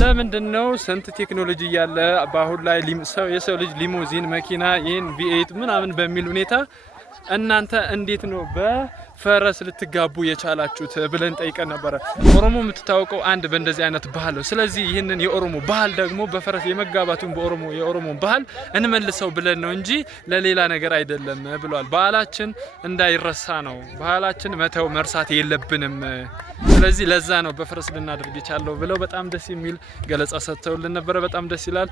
ለምንድነው ስንት ቴክኖሎጂ ያለ ባሁን ላይ የሰው ልጅ ሊሞዚን መኪና ይሄን V8 ምናምን በሚል ሁኔታ እናንተ እንዴት ነው በፈረስ ልትጋቡ የቻላችሁት ብለን ጠይቀን ነበር። ኦሮሞ የምትታወቀው አንድ በእንደዚህ አይነት ባህል ነው። ስለዚህ ይህንን የኦሮሞ ባህል ደግሞ በፈረስ የመጋባቱን የኦሮሞ ባህል እንመልሰው ብለን ነው እንጂ ለሌላ ነገር አይደለም ብሏል። ባህላችን እንዳይረሳ ነው። ባህላችን መርሳት የለብንም። ስለዚህ ለዛ ነው በፈረስ ልናደርግ የቻለው ብለው በጣም ደስ የሚል ገለጻ ሰጥተውልን ነበር። በጣም ደስ ይላል።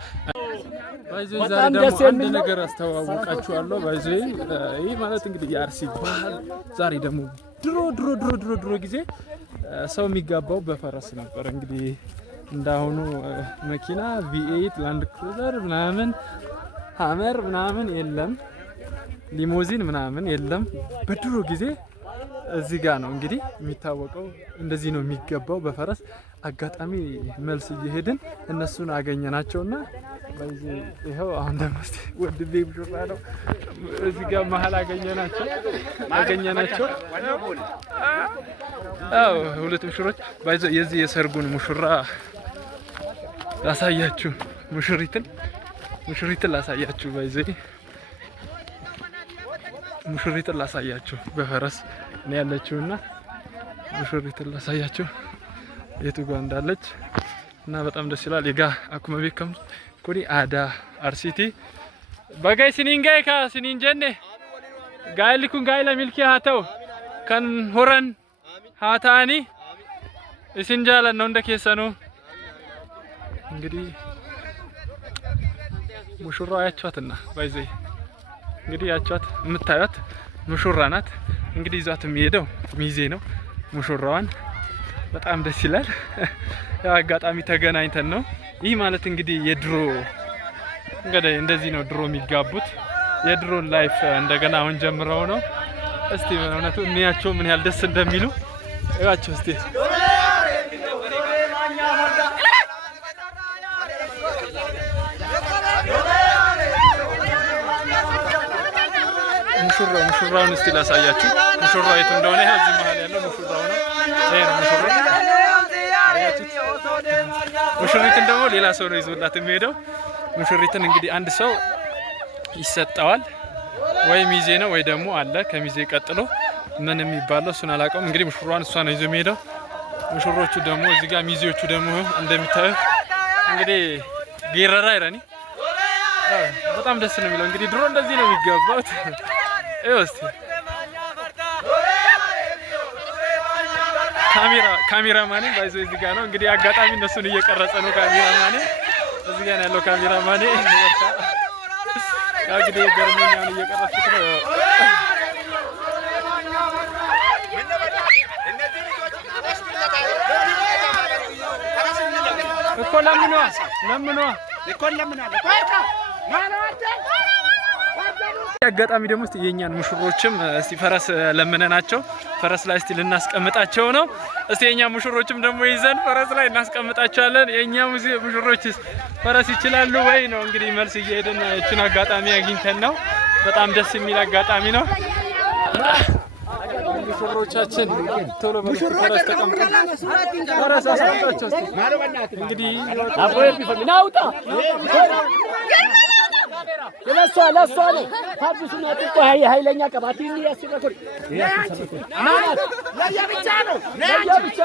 ባይዘይ ዛሬ ደግሞ አንድ ነገር አስተዋውቃችኋለሁ። ባይዘይ ይሄ ማለት እንግዲህ የአርሲ ባህል ዛሬ ደግሞ ድሮ ጊዜ ሰው የሚጋባው በፈረስ ነበር። እንግዲህ እንዳሁኑ መኪና V8 ላንድ ክሩዘር ምናምን ሀመር ምናምን የለም፣ ሊሞዚን ምናምን የለም። በድሮ ጊዜ እዚህ ጋር ነው እንግዲህ የሚታወቀው። እንደዚህ ነው የሚገባው በፈረስ። አጋጣሚ መልስ እየሄድን እነሱን አገኘናቸውና ይኸው አሁን ደግሞ ወድቤ ሙሽራ ነው እዚህ ጋር መሀል አገኘናቸው። አዎ ሁለት ሙሽሮች ባይዘው የዚህ የሰርጉን ሙሽራ ላሳያችሁ። ሙሽሪትን ላሳያችሁ። ባይዘው ሙሽሪትን ላሳያችሁ በፈረስ ነው ያለችውና ሙሽሪትን ላሳያችሁ የቱ ጋር እንዳለች እና በጣም ደስ ይላል። የጋ አኩመ ቤከም ኩኒ አዳ አርሲቲ በጋይ ሲኒንጋይ ካ ሲኒንጀኔ ጋይልኩን ጋይላ ሚልኪ ሃተው ከን ሆረን ሃታኒ እስንጃለ ነው እንደከሰኑ እንግዲህ ሙሽራው ያቻትና ባይዘይ እንግዲህ ያቻት የምታዩት ሙሽራ ናት። እንግዲህ ይዟት የሚሄደው ሚዜ ነው ሙሽራዋን። በጣም ደስ ይላል። ያው አጋጣሚ ተገናኝተን ነው። ይህ ማለት እንግዲህ የድሮ እንግዲህ እንደዚህ ነው ድሮ የሚጋቡት። የድሮ ላይፍ እንደገና አሁን ጀምረው ነው። እስቲ በእውነቱ እንያቸው ምን ያህል ደስ እንደሚሉ እያቸው እስቲ። ሙሽራውን እስቲ ላሳያችሁ። ሙሽራው የቱ እንደሆነ ይሄ እዚህ መሀል ያለው ሙሽራው ነው። ይሄ ነው ሙሽራው። ሙሽሪትን ደግሞ ሌላ ሰው ነው ይዞላት የሚሄደው። ሙሽሪትን እንግዲህ አንድ ሰው ይሰጣዋል፣ ወይ ሚዜ ነው ወይ ደግሞ አለ ከሚዜ ቀጥሎ ምን የሚባለው እሱን አላውቀውም። እንግዲህ ሙሽራዋን እሷ ነው ይዞ የሚሄደው። ሙሽሮቹ ደግሞ እዚህ ጋር ሚዜዎቹ ደግሞ እንደሚታዩ እንግዲህ ጌረራ አይረኒ በጣም ደስ ነው የሚለው። እንግዲህ ድሮ እንደዚህ ነው የሚገባው። እስቲ ካሜራማኔ ባይዘው እዚህ ጋር ነው እንግዲህ አጋጣሚ እነሱን እየቀረጸ ነው። ካሜራማኔ እዚህ ጋር ያለው ካሜራማኔ እንግዲህ ገርሞኛል እየቀረጽኩት ነው። እኮ ለምኗ አጋጣሚ ደግሞ እስቲ የኛን ሙሽሮችም እስቲ ፈረስ ለምነናቸው ፈረስ ላይ እስቲ ልናስቀምጣቸው ነው። እስቲ የኛ ሙሽሮችም ደግሞ ይዘን ፈረስ ላይ እናስቀምጣቸዋለን። የኛ ሙሽሮችስ ፈረስ ይችላሉ ወይ ነው እንግዲህ መልስ እየሄድን እቺን አጋጣሚ አግኝተን ነው። በጣም ደስ የሚል አጋጣሚ ነው። ሙሽሮቻችን ቶሎ ፈረስ ተቀምጠው ፈረስ አስቀምጣቸው እስቲ እንግዲህ አቦይ ቢፈናውጣ ለሷ ነው ታብሱና ጥቆ ኃይለኛ ቀባቲ ያስረኩ ለየብቻ ነው ለየብቻ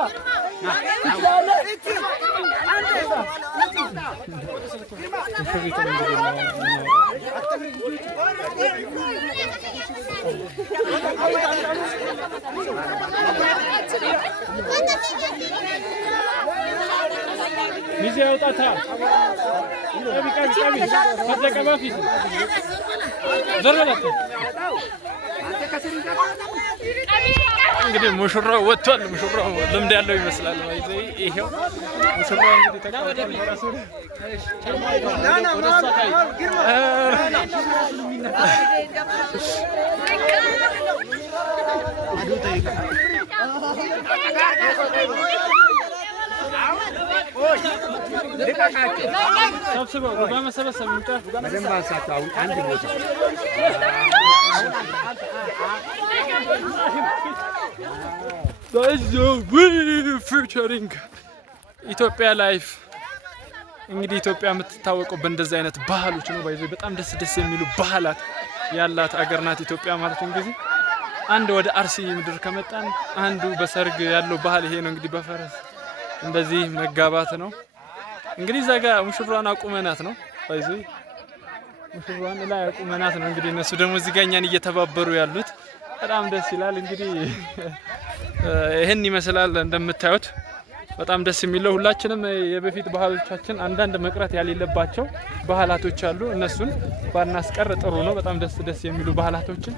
ሚዜ ያውጣታል። ቀቢ ከዘቀባ ፊት ዘርበላት እንግዲህ ሙሽራው ወጥቷል። ሙሽራው ልምድ ያለው ይመስላል። ባይዘይ ይሄው ሙሽራው እንግዲህ ተቀበለ ራሱ ሰብስበው በመሰበሰብ እንጫ በደንብ አንሳቸው። አሁን አንድ ቦታ featuring ኢትዮጵያ ላይፍ እንግዲህ ኢትዮጵያ የምትታወቀው በእንደዚህ አይነት ባህሎች ነው። ባይዘ በጣም ደስ የሚሉ ባህላት ያላት አገር ናት ኢትዮጵያ ማለት እንግዲህ አንድ ወደ አርሲ ምድር ከመጣን አንዱ በሰርግ ያለው ባህል ይሄ ነው። እንግዲህ በፈረስ እንደዚህ መጋባት ነው። እንግዲህ እዛ ጋር ሙሽራዋን አቁመናት ነው። ባይዘ ሙሽራዋን ላይ አቁመናት ነው። እንግዲህ እነሱ ደግሞ እዚህ ጋር እኛን እየተባበሩ ያሉት በጣም ደስ ይላል። እንግዲህ ይሄን ይመስላል እንደምታዩት በጣም ደስ የሚለው ሁላችንም የበፊት ባህሎቻችን አንዳንድ መቅረት ያሌለባቸው ባህላቶች አሉ። እነሱን ባናስቀር ጥሩ ነው። በጣም ደስ የሚሉ ባህላቶችን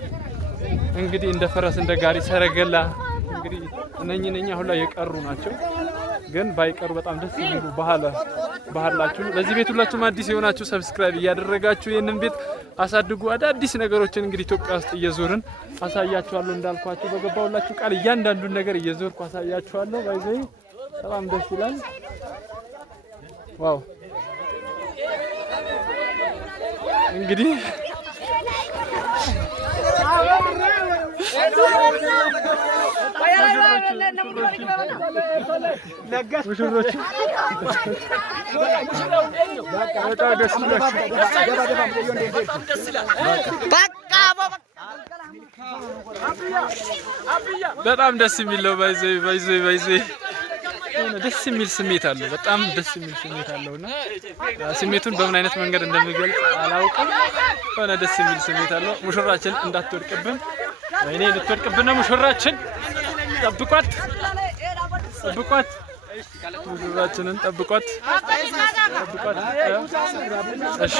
እንግዲህ እንደ ፈረስ እንደ ጋሪ ሰረገላ እንግዲህ እነኚህ አሁን ላይ የቀሩ ናቸው። ግን ባይቀሩ በጣም ደስ የሚሉ ባህላችሁ። ለዚህ ቤት ሁላችሁም አዲስ የሆናችሁ ሰብስክራይብ እያደረጋችሁ ይሄንን ቤት አሳድጉ። አዳዲስ ነገሮችን እንግዲህ ኢትዮጵያ ውስጥ እየዞርን አሳያችኋለሁ። እንዳልኳችሁ በገባሁላችሁ ቃል እያንዳንዱን ነገር እየዞርኩ አሳያችኋለሁ። ባይዘይ በጣም ደስ ይላል። ዋው እንግዲህ ሙሽሮች በጣም ደስ የሚለው ባይዘይ ደስ የሚል ስሜት አለው። በጣም ደስ የሚል ስሜት አለውና ስሜቱን በምን አይነት መንገድ እንደሚገልጽ አላውቅም። ሆነ ደስ የሚል ስሜት አለው። ሙሽራችን እንዳትወድቅብን፣ ወይኔ ልትወድቅብን ነው ሙሽራችን። ጠብቋት፣ ሙሽራችንን ጠብቋት። እሺ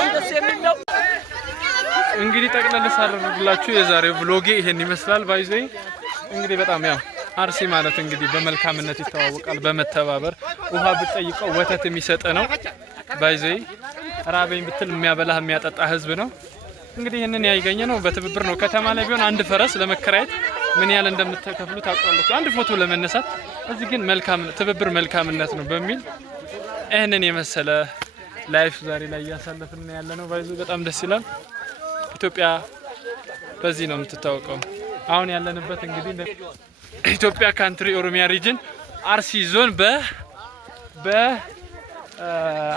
እንግዲህ ጠቅለል ሳደርግላችሁ የዛሬው ብሎጌ ይሄን ይመስላል። ባይዘይ እንግዲህ በጣም ያው አርሲ ማለት እንግዲህ በመልካምነት ይተዋወቃል። በመተባበር ውሃ ብትጠይቀው ወተት የሚሰጥ ነው። ባይዘይ ራበኝ ብትል የሚያበላህ የሚያጠጣ ህዝብ ነው። እንግዲህ ይሄንን ያይገኘ ነው በትብብር ነው። ከተማ ላይ ቢሆን አንድ ፈረስ ለመከራየት ምን ያህል እንደምትከፍሉ ታውቃላችሁ። አንድ ፎቶ ለመነሳት። እዚህ ግን ትብብር መልካምነት ነው በሚል ይሄንን የመሰለ ላይፍ ዛሬ ላይ እያሳለፍን ያለ ነው። ባይዘይ በጣም ደስ ይላል። ኢትዮጵያ በዚህ ነው የምትታወቀው። አሁን ያለንበት እንግዲህ ኢትዮጵያ ካንትሪ ኦሮሚያ ሪጅን አርሲ ዞን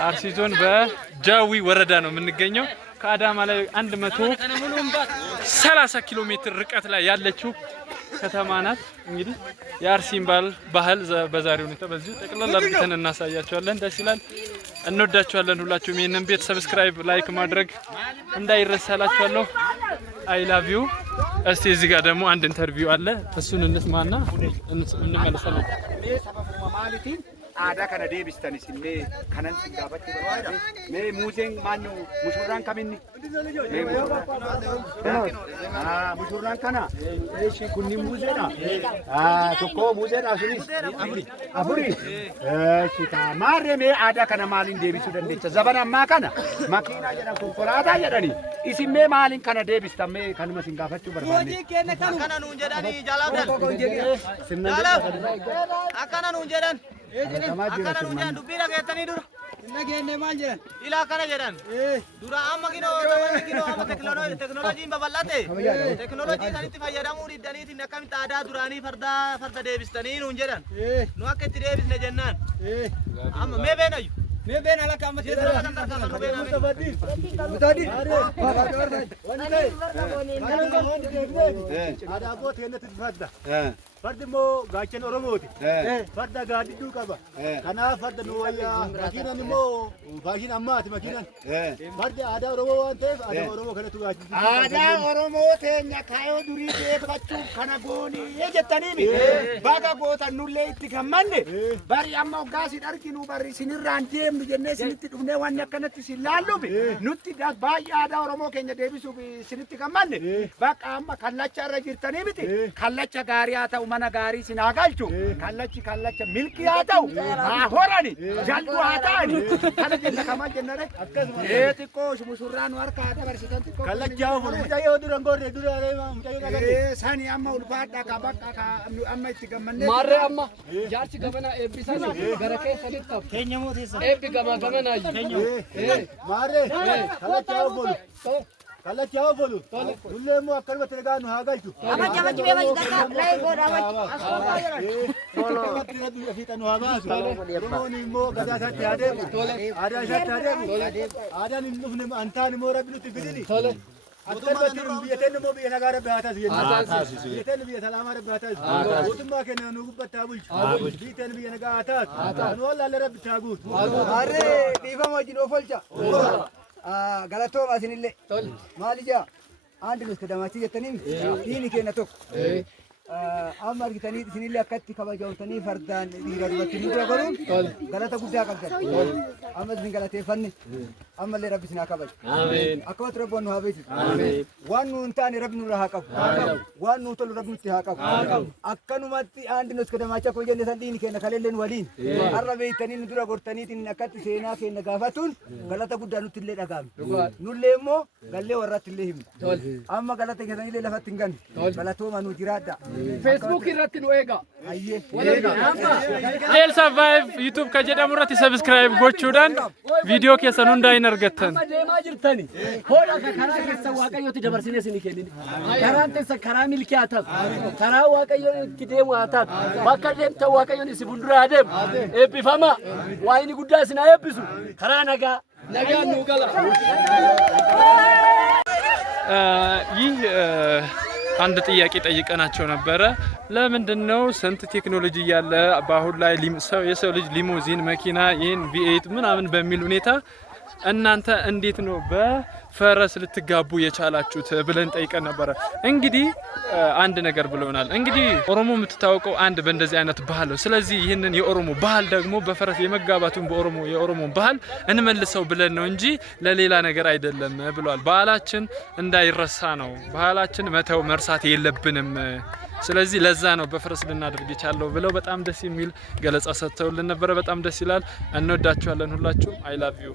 አርሲ ዞን በጃዊ ወረዳ ነው የምንገኘው። ከአዳማ ላይ 130 ኪሎ ሜትር ርቀት ላይ ያለችው ከተማ ናት። እንግዲህ የአርሲን ባህል በዛሬው ሁኔታ በዚህ ጠቅላላ አድርገን እናሳያቸዋለን። ደስ ይላል። እንወዳቸዋለን። ሁላችሁም ይሄንን ቤት ሰብስክራይብ፣ ላይክ ማድረግ እንዳይረሳላችኋለሁ። አይ ላቭ ዩ። እስቲ እዚህ ጋር ደግሞ አንድ ኢንተርቪው አለ። እሱን እንስማና እንመለሳለን። አዳ ከነ ዴቢስተንስ ሜ ከነን ሲጋባቹ በኋላ ሜ ሙዜን ማኑ ሙሽራን ከሚኒ ሙሽራን ከና እሺ ኩኒ ሙዜና ቶኮ ሙዜና ሱኒስ አፉሪ እሺ ታማሬ ሜ አዳ ከነ ማሊን ዴቢሱ ደንደቸ ዘበናማ ከና ማኪና ጀዳ ኮንኮራታ ጀዳኒ ኢሲሜ ማሊን ከነ ዴቢስተሜ ከነመ ሲጋባቹ በርባኒ ከና ኑ ጀዳኒ ጃላብዳል አካና ኑ ጀዳን akkana nu jedhan dubbii dhageettanii dura dhageenne maal jedhan ilaa akkana jedhan dura amma amma teknooloojiin babal'ate teknooloojii kanitti fayyadamuu diddaniitiin akkamitti aadaa duraanii farda deebistanii nuun jedhan nu akka itti deebisne jennaan amma mee beenayyu mee beena ala kamma keessaa kan tarkaanfa nu beena mutadi aadaa booti kennatti fadda fardi mo gaacheen oromooti farda gaadiduu qaba kanaaf farda nu wayyaa makiinan immoo faashin ammaati makiinan fardi aadaa oromoo waan ta'eef aadaa oromoo kanatu gaachiduu aadaa oromoo teenya kaayoo durii deeffachuuf kana goonii jettaniimi baga gootan nullee itti gammanne bari amma hoggaasiin arginu bari sinirraan deemnu jennee sinitti dhufnee waan akkanatti sin laalluuf nutti baay'ee aadaa oromoo keenya deebisuuf sinitti gammanne bakka amma kallacha irra jirtanii miti kallacha gaarii haa ta'u mana gaarii sin haa galchu kallacha milkii haa ta'u haa horani jaldu haa ta'ani kana jenna kamaa jennare xiqqoo musurraa nu harka haa dabarsitan xiqqoo kallacha mucayyoo duran gorre dura mucayyoo qagarre sani amma ulfaadha ka bakka amma itti gammanne maarree amma jaarsi gamana eebbisani gara keessanitti qabu keenya mooteessa eebbi gamanaayi keenya maarree kallacha bolu kallacha bolu dullee immoo akkanumatti nagaa nu haa galchu amma jabatti beema lay godha amma في تنوابات رموني مو قداسات هذا هذا شات هذا نفهم أنتان مو ربنا تفيدني أكثر بيتين مو بينا قارب بهاتاس بيتين بيت سلام قارب بهاتاس وتما كنا نوقف بتابول بيتين بينا قاتاس نوال الله رب تاقوت أري ديفا ما جينو فلشة غلطو ما سنيلة مالجا عند المستدامات يتنين ديني كنا توك أما كتاني سنيلة كتي كباجو تاني فردان ديرا بتني جابرون غلطة كودا كذا أما زين غلطة فني أما اللي ربي سنا كباج أكبر ربنا نهابيس وان نونتاني ربنا نراهكب وان نوتل ربنا تهاكب أكنو ماتي عند المستدامات كوجا نسندين كنا خليلن ولين الربي تاني ندرا قرتاني تين كتي سينا كنا غافتون غلطة كودا نوتلي دعام نولمو غلّي ورات الليهم أما غلطة كذا اللي لفتنغان غلطة ما نوجرادا فيسبوك يرتين ويجا ኤል ሰርቫይቭ ዩቲዩብ ከጀዳሙ ratti ሰብስክራይብ ጎቹዳን ቪዲዮ keessan hunda hin argattan deemaa jirtani hoodha karaa keessa waaqayyooti dabarsinee isinii kennine karaan teessa karaa milkii haa ta'u karaa waaqayyoon itti deemu haa ta'u bakka deemtan waaqayyoon isin fuulduraa deemu eebbifama waa'ini guddaa isin haa eebbisu karaa nagaa nuu gala ይህ አንድ ጥያቄ ጠይቀናቸው ነበረ። ለምንድነው ስንት ቴክኖሎጂ ያለ በአሁን ላይ የሰው ልጅ ሊሞዚን መኪና ይሄን V8 ምናምን በሚል ሁኔታ እናንተ እንዴት ነው በፈረስ ልትጋቡ የቻላችሁት ብለን ጠይቀን ነበረ። እንግዲህ አንድ ነገር ብለውናል። እንግዲህ ኦሮሞ የምትታወቀው አንድ በእንደዚህ አይነት ባህል ነው። ስለዚህ ይህንን የኦሮሞ ባህል ደግሞ በፈረስ የመጋባቱን የኦሮሞ ባህል እንመልሰው ብለን ነው እንጂ ለሌላ ነገር አይደለም ብለዋል። ባህላችን እንዳይረሳ ነው። ባህላችን መተው መርሳት የለብንም። ስለዚህ ለዛ ነው በፈረስ ልናደርግ የቻለው ብለው በጣም ደስ የሚል ገለጻ ሰጥተውልን ነበረ። በጣም ደስ ይላል። እንወዳችኋለን ሁላችሁም። አይ ላቭ ዩ